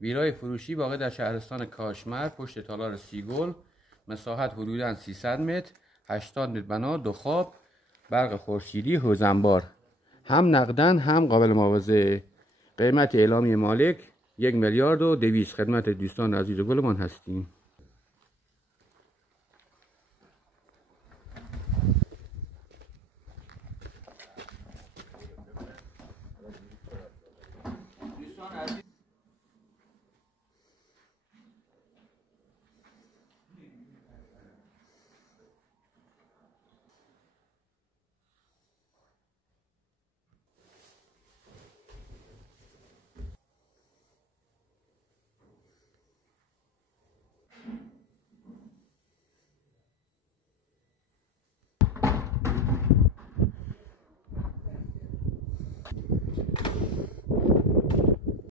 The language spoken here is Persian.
ویلای فروشی واقع در شهرستان کاشمر پشت تالار سیگل، مساحت حدوداً 300 متر، 80 متر بنا، 2 خواب، برق خورشیدی، حوض انبار، هم نقدن هم قابل معاوضه. قیمت اعلامی مالک 1,200,000. خدمت دوستان عزیز گلمان هستیم.